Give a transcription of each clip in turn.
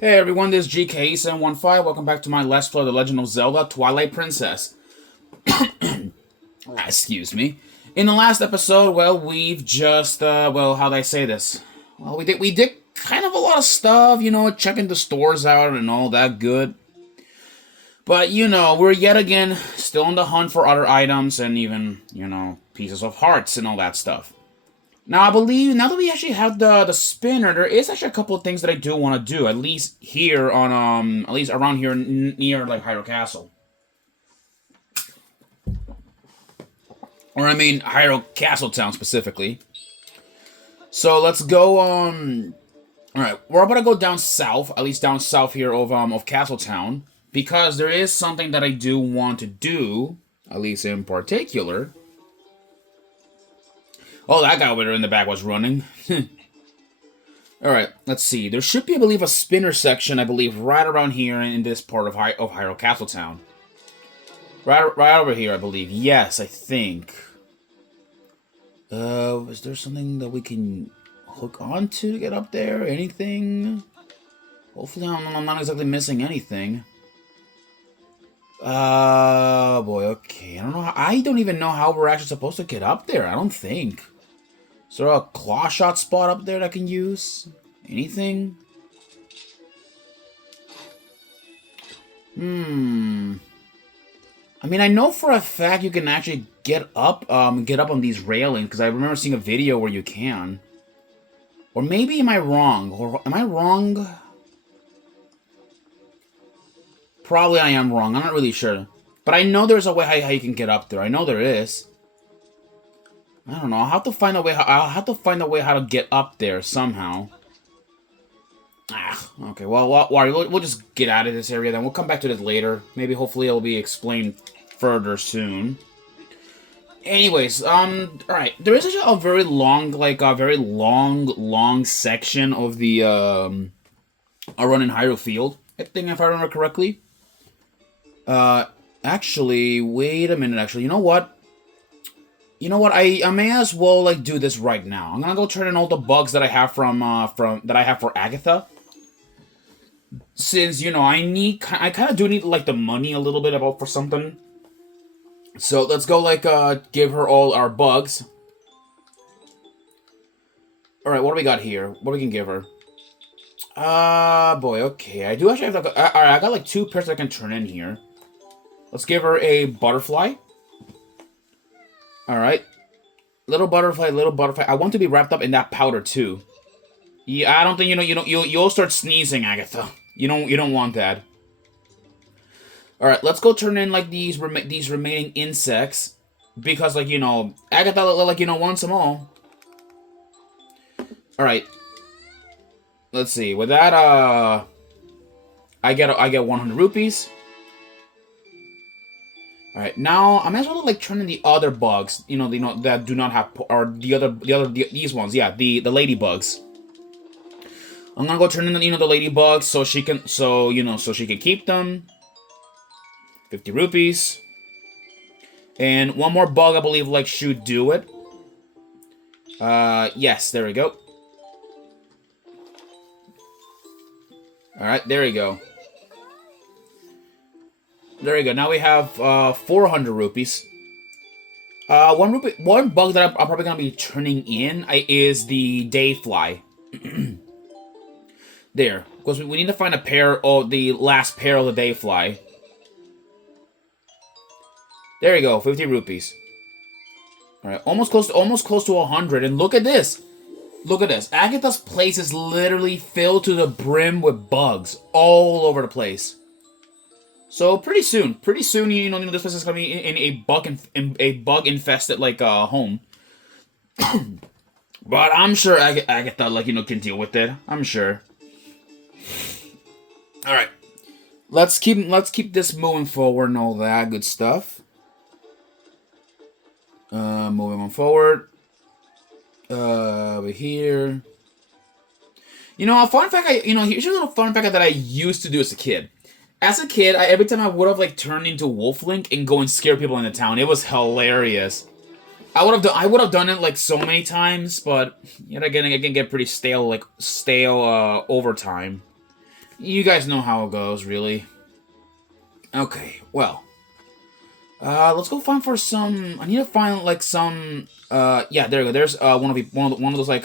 Hey everyone, this is GK715. Welcome back to my Let's Play The Legend of Zelda Twilight Princess. Excuse me. In the last episode, well, we've just, how'd I say this? Well, we did kind of a lot of stuff, checking the stores out and all that good. But, we're yet again still on the hunt for other items and even, pieces of hearts and all that stuff. Now, I believe, now that we actually have the spinner, there is actually a couple of things that I do want to do, at least here on, at least around here near, like, Hyrule Castle. Or, I mean, Hyrule Castle Town, specifically. So, let's go, alright, we're about to go down south, at least down south here of Castle Town, because there is something that I do want to do, at least in particular. Oh, that guy over there in the back was running. Alright, let's see. There should be, I believe, a spinner section, I believe, right around here in this part of Hyrule Castle Town. Right over here, I believe. Yes, I think. Is there something that we can hook onto to get up there? Anything? Hopefully I'm not exactly missing anything. Boy, okay. I don't even know how we're actually supposed to get up there. I don't think. Is there a claw shot spot up there that I can use? Anything? I mean, I know for a fact you can actually get up on these railings, because I remember seeing a video where you can. Or maybe am I wrong? Or am I wrong? Probably I am wrong. I'm not really sure. But I know there's a way how you can get up there. I know there is. I don't know. I'll have to find a way. I'll have to find a way how to get up there somehow. Okay. Well, we'll just get out of this area. Then we'll come back to this later. Maybe, hopefully, it'll be explained further soon. Anyways, all right. There is actually a very long, long section of the run in Hyrule Field. I think, if I remember correctly. Actually, wait a minute. Actually, you know what? I may as well, like, do this right now. I'm gonna go turn in all the bugs that I have for Agatha. Since, I kind of do need, like, the money a little bit for something. So, let's go, like, give her all our bugs. Alright, what do we got here? What we can give her? Boy, okay. I do actually have, like, alright, I got, like, 2 pairs I can turn in here. Let's give her a butterfly. Alright. Little butterfly, little butterfly. I want to be wrapped up in that powder too. Yeah, I don't think you'll start sneezing, Agatha. You don't want that. Alright, let's go turn in like these remaining insects. Because Agatha wants them all. Alright. Let's see. With that I get 100 rupees. Alright, now I might as well like turn in the other bugs, that do not have, or these ones, yeah, the ladybugs. I'm gonna go turn in the ladybugs so she can keep them. 50 rupees. And one more bug, I believe, like, should do it. Yes, there we go. Alright, there we go. There you go. Now we have 400 rupees. One bug that I'm probably gonna be turning in is the Dayfly. There, because we need to find the last pair of the Dayfly. There you go, 50 rupees. All right, almost close to 100. And look at this. Look at this. Agatha's place is literally filled to the brim with bugs all over the place. So pretty soon, this place is gonna be in a bug infested home. But I'm sure Agatha can deal with it. I'm sure. All right, let's keep this moving forward and all that good stuff. Moving on forward. Over here. A fun fact. Here's a little fun fact that I used to do as a kid. As a kid, every time I would have turned into Wolf Link and go and scare people in the town. It was hilarious. I would have done it so many times, but yet again, it can get pretty stale over time. You guys know how it goes, really. Okay, well. Let's go find for some... I need to find, like, some... yeah, there we go. There's, one of those, like,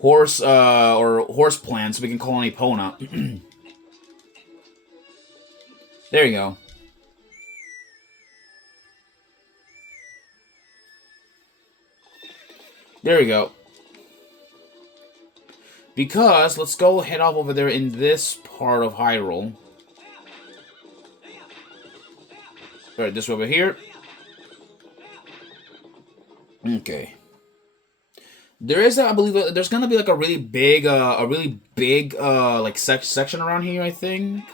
horse, or horse plants we can call an Epona. There you go. There we go. Because, let's go head off over there in this part of Hyrule. Alright, this over here. Okay. There is, I believe, there's gonna be like a really big, like section around here, I think.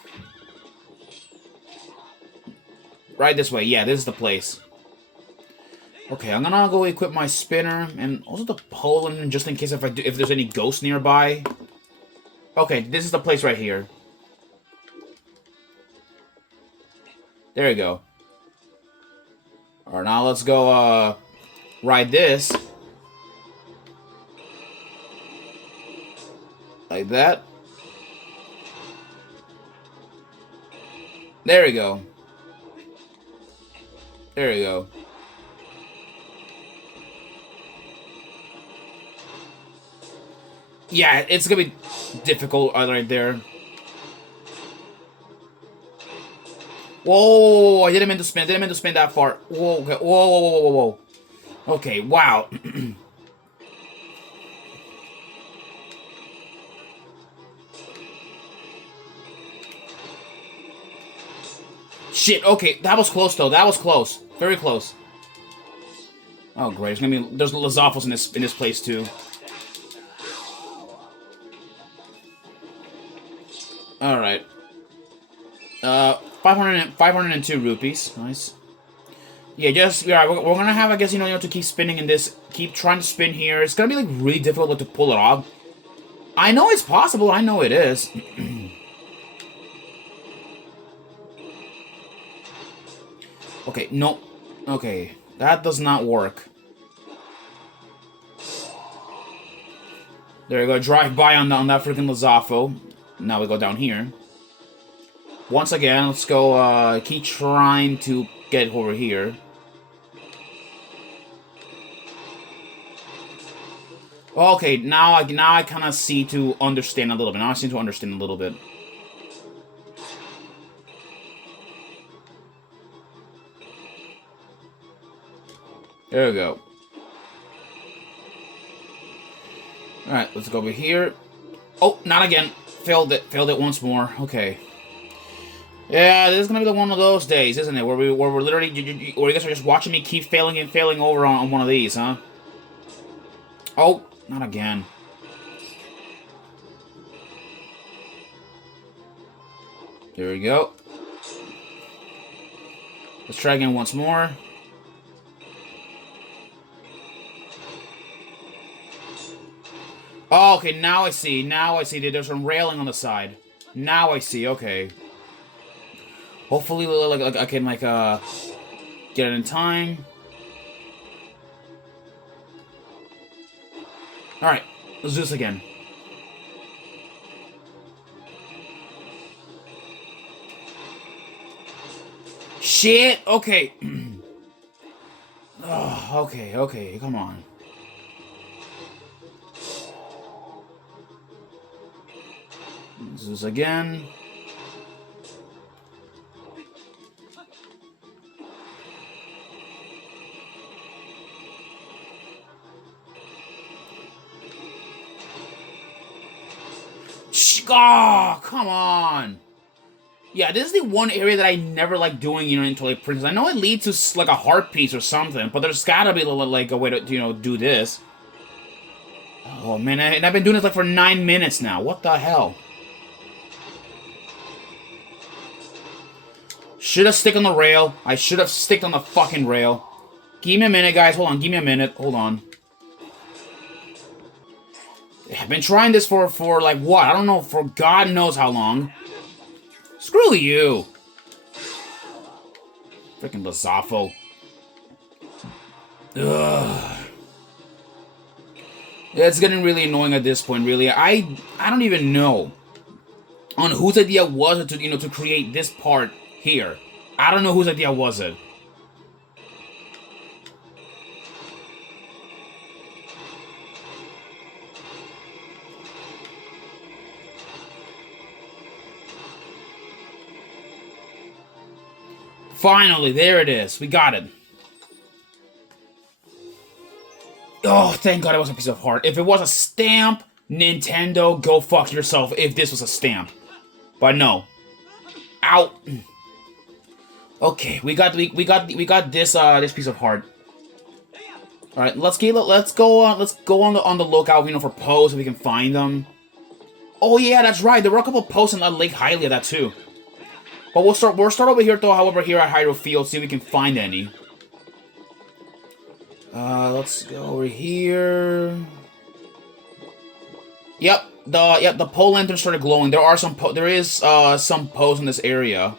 Right this way, yeah, this is the place. Okay, I'm gonna go equip my spinner, and also the Poland, just in case if there's any ghosts nearby. Okay, this is the place right here. There you go. Alright, now let's go, ride this. Like that. There we go. There we go. Yeah, it's gonna be difficult right there. Whoa, I didn't mean to spin. Didn't mean to spin that far. Whoa, okay. Whoa. Okay, wow. Shit, okay, that was close though. That was close. Very close. Oh great, there's Lizalfos in this place too. Alright. 502 rupees. Nice. Yeah, we're gonna have, I guess, you know, to keep spinning in this, keep trying to spin here. It's gonna be, like, really difficult to pull it off. I know it's possible, I know it is. Okay, no. Okay, that does not work. There we go, drive by on that freaking Lizalfo. Now we go down here. Once again, let's go, keep trying to get over here. Okay, now I kind of see to understand a little bit. Now I seem to understand a little bit. There we go. Alright, let's go over here. Oh, not again. Failed it once more. Okay. Yeah, this is gonna be one of those days, isn't it? Where we're literally, where you guys are just watching me keep failing and failing over on one of these, huh? Oh, not again. There we go. Let's try again once more. Oh, okay, now I see. Now I see that there's some railing on the side. Now I see, okay. Hopefully, like I can, like, get it in time. Alright, let's do this again. Shit! Okay. Oh, okay, come on. Let's do this again. Oh, come on. Yeah, this is the one area that I never like doing, you know, in Twilight Princess. I know it leads to, like, a heart piece or something, but there's gotta be, like, a way to, you know, do this. Oh, man, and I've been doing this, like, for 9 minutes now. What the hell? Should have stick on the rail. I should have sticked on the fucking rail. Give me a minute, guys. Hold on, give me a minute. Hold on. I've been trying this for like, what? I don't know, for God knows how long. Screw you. Freaking Lizalfo. Ugh. It's getting really annoying at this point, really. I don't even know. on whose idea was it to, to create this part here. I don't know whose idea was it. Finally, there it is. We got it. Oh, thank God it was a piece of heart. If it was a stamp, Nintendo, go fuck yourself if this was a stamp. But no. Out. Okay, we got this this piece of heart. All right, let's go on the lookout, for posts if we can find them. Oh yeah, that's right. There were a couple of posts in Lake Hylia that too. But we'll start over here though. However, here at Hyrule Field, see if we can find any. Let's go over here. Yep, the pole lantern started glowing. There is some posts in this area.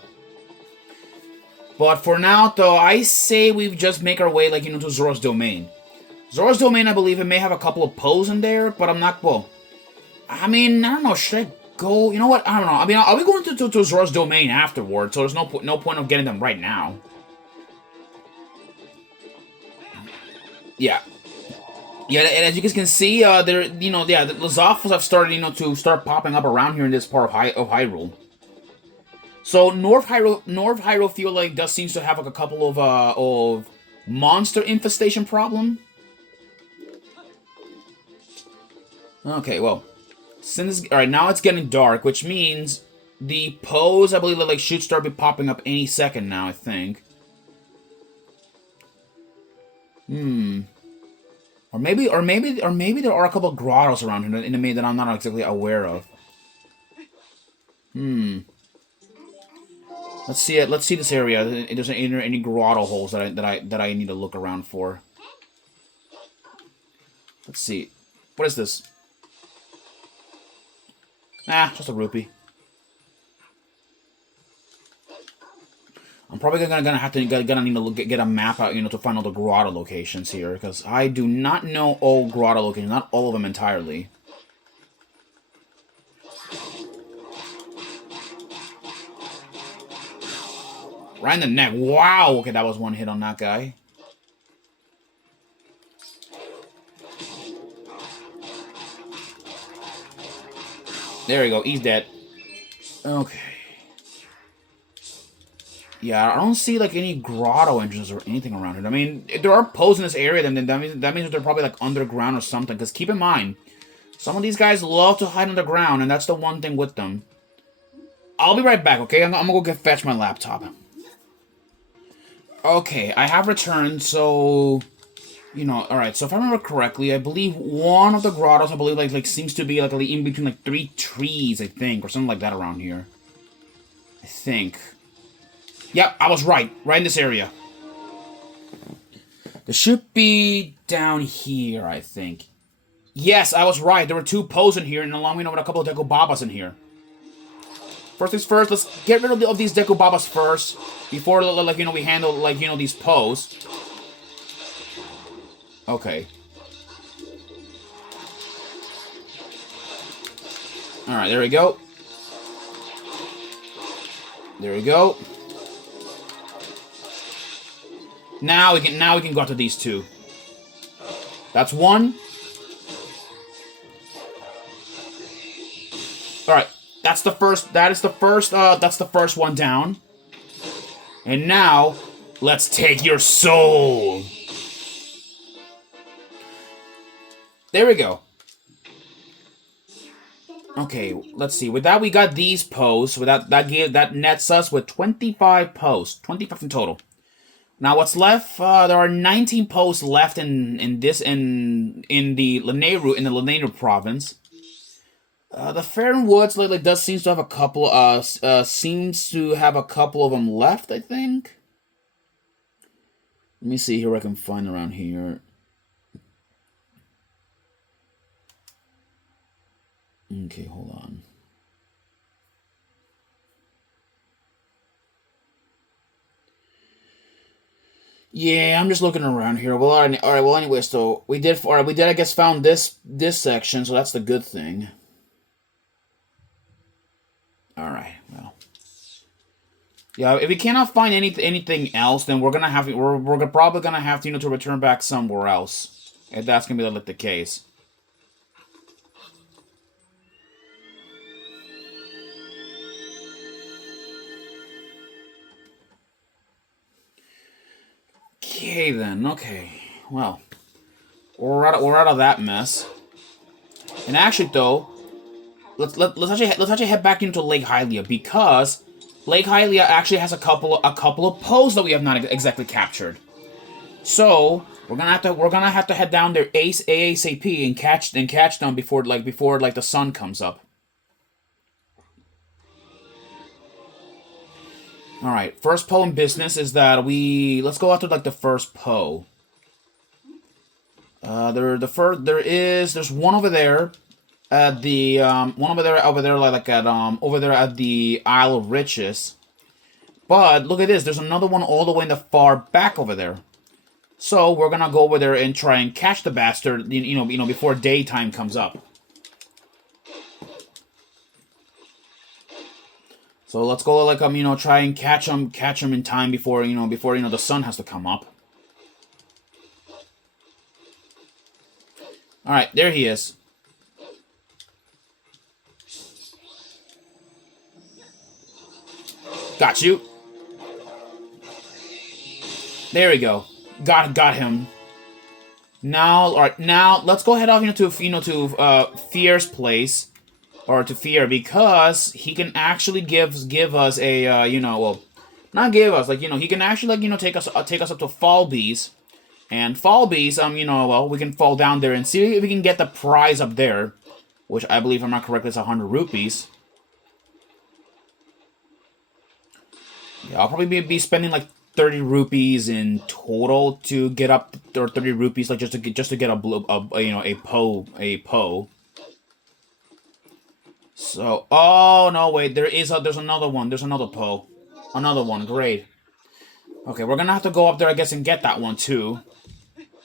But for now, though, I say we just make our way, to Zora's Domain. Zora's Domain, I believe it may have a couple of posts in there, but I'm not, well... I mean, I don't know, should I go... You know what, I don't know. I mean, are we going to Zora's Domain afterwards? So there's no point of getting them right now. Yeah. Yeah, and as you guys can see, the Zophals have started, to start popping up around here in this part of Hyrule. So North Hyrule feel like does seems to have a couple of monster infestation problem. Okay, well, alright, now it's getting dark, which means the pose I believe should start be popping up any second now. I think. Or maybe there are a couple of grottos around here in the main that I'm not exactly aware of. Let's see it. Let's see this area. If there's any grotto holes that I need to look around for. Let's see. What is this? Ah, just a rupee. I'm probably gonna need to get a map out, to find all the grotto locations here, because I do not know all grotto locations, not all of them entirely. Right in the neck. Wow. Okay, that was one hit on that guy. There we go. He's dead. Okay. Yeah, I don't see any grotto entrances or anything around here. I mean, if there are posts in this area, then that means that they're probably underground or something. Because keep in mind, some of these guys love to hide underground, and that's the one thing with them. I'll be right back. Okay, I'm gonna go fetch my laptop. Okay, I have returned, so... alright, so if I remember correctly, I believe one of the grottos, seems to be, in between, 3 trees, I think, or something like that around here. I think. Yep, I was right. Right in this area. There should be down here, I think. Yes, I was right. There were 2 posts in here, and along with a couple of Deku Babas in here. First things first, let's get rid of these Deku Babas first, before, we handle, these posts. Okay. Alright, there we go. There we go. Now we can go after these 2. That's 1. Alright. That's the first one down. And now, let's take your soul. There we go. Okay, let's see. With that, we got these posts. With that nets us with 25 posts. 25 in total. Now, what's left? There are 19 posts left in the Lanayru province. The Faron Woods does seems to have a couple of them left, I think. Let me see here what I can find around here. Okay, hold on. Yeah, I'm just looking around here. Well, all right. Well, anyway, so we did. All right, we did. I guess found this section, so that's the good thing. Yeah, if we cannot find anything else, then we're probably gonna have to to return back somewhere else. If that's gonna be like the case. Okay then. Okay. Well, we're out of that mess. And actually, though, let's actually head back into Lake Hylia because Lake Hylia actually has a couple of posts that we have not exactly captured. So we're gonna have to head down there ASAP and catch them before the sun comes up. All right, first Poe in business is that let's go after like the first Poe. There's one over there at the one over there like at over there at the Isle of Riches. But look at this, there's another one all the way in the far back over there. So we're gonna go over there and try and catch the bastard, before daytime comes up. So let's go like try and catch him in time before the sun has to come up. All right, there he is. Got you. There we go. Got him. Now, all right. Now let's go head off to Fear's place, or to Fear, because he can actually give us a well, not give us, like he can actually take us up to Fallbees, and Fallbees well, we can fall down there and see if we can get the prize up there, which I believe, if I'm not correct, is 100 rupees. Yeah, I'll probably be spending like 30 rupees in total to get up, or 30 rupees like just to get a Poe. So, oh no, wait, there's another one. There's another Poe. Another one, great. Okay, we're gonna have to go up there, I guess, and get that one too.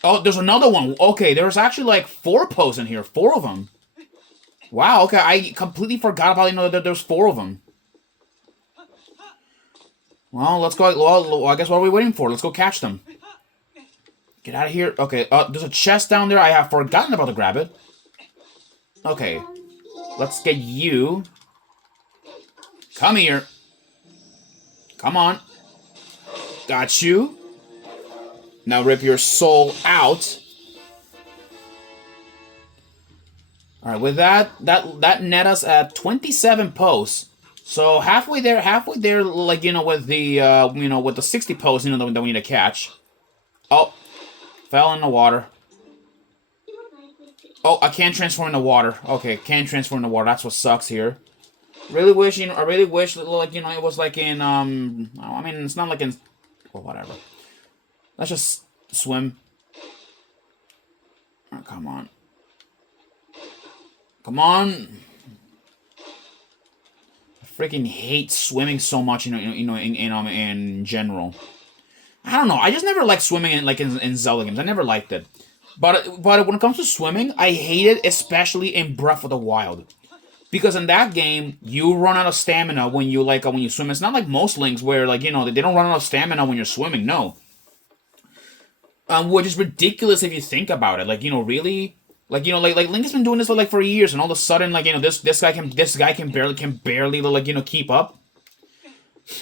Oh, there's another one. Okay, there's actually like 4 Poes in here. 4 of them. Wow, okay, I completely forgot about that there's 4 of them. Well, let's go. Well, I guess what are we waiting for? Let's go catch them. Get out of here. Okay, there's a chest down there. I have forgotten about to grab it. Okay, let's get you. Come here. Come on. Got you. Now rip your soul out. All right, with that net us at 27 posts. So halfway there, like with the 60 posts, that we need to catch. Oh, fell in the water. Oh, I can't transform into water. Okay, can't transform into water. That's what sucks here. Really wish, I really wish, like, it was like in, I mean, it's not like in, well, whatever. Let's just swim. Oh, come on. Come on. Freaking hate swimming so much, in general. I don't know. I just never liked swimming in Zelda games. I never liked it. But when it comes to swimming, I hate it, especially in Breath of the Wild, because in that game you run out of stamina when you swim. It's not like most links where they don't run out of stamina when you're swimming. No. Which is ridiculous if you think about it. Really. Like Link has been doing this for years, and all of a sudden, this guy can barely keep up.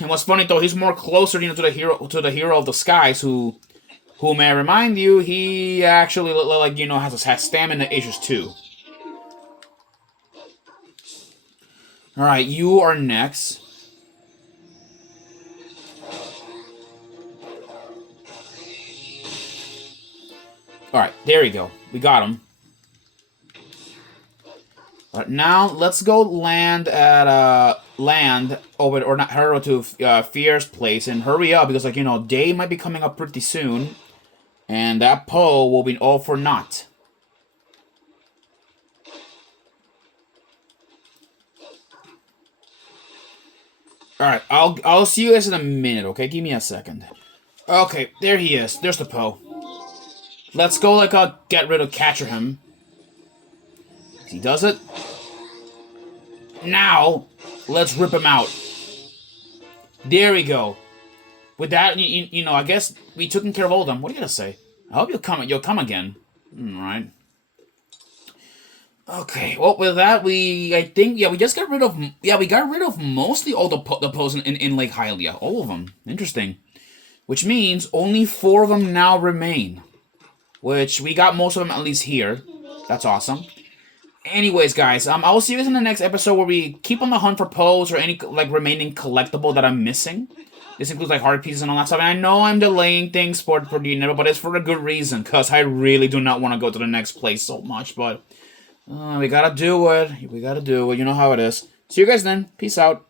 And what's funny though, he's more closer, to the hero of the skies, who may I remind you, he actually has stamina issues too. All right, you are next. All right, there we go. We got him. Alright, now let's go land over, or not, hurry to Fear's place, and hurry up because day might be coming up pretty soon, and that Poe will be all for naught. Alright, I'll see you guys in a minute, okay? Give me a second. Okay, there he is. There's the Poe. Let's go get rid of capture him. He does it. Now, let's rip him out. There we go. With that, you know, I guess we took care of all of them. What are you gonna say? I hope you'll come. You'll come again. All right. Okay. Well, with that, I think, we just got rid of. Yeah, we got rid of mostly all the pose in Lake Hylia. All of them. Interesting. Which means only 4 of them now remain. Which we got most of them at least here. That's awesome. Anyways, guys, I will see you guys in the next episode where we keep on the hunt for Poes or any, like, remaining collectible that I'm missing. This includes, like, heart pieces and all that stuff. And I know I'm delaying things for the end, but it's for a good reason, because I really do not want to go to the next place so much, but we gotta do it. We gotta do it. You know how it is. See you guys then. Peace out.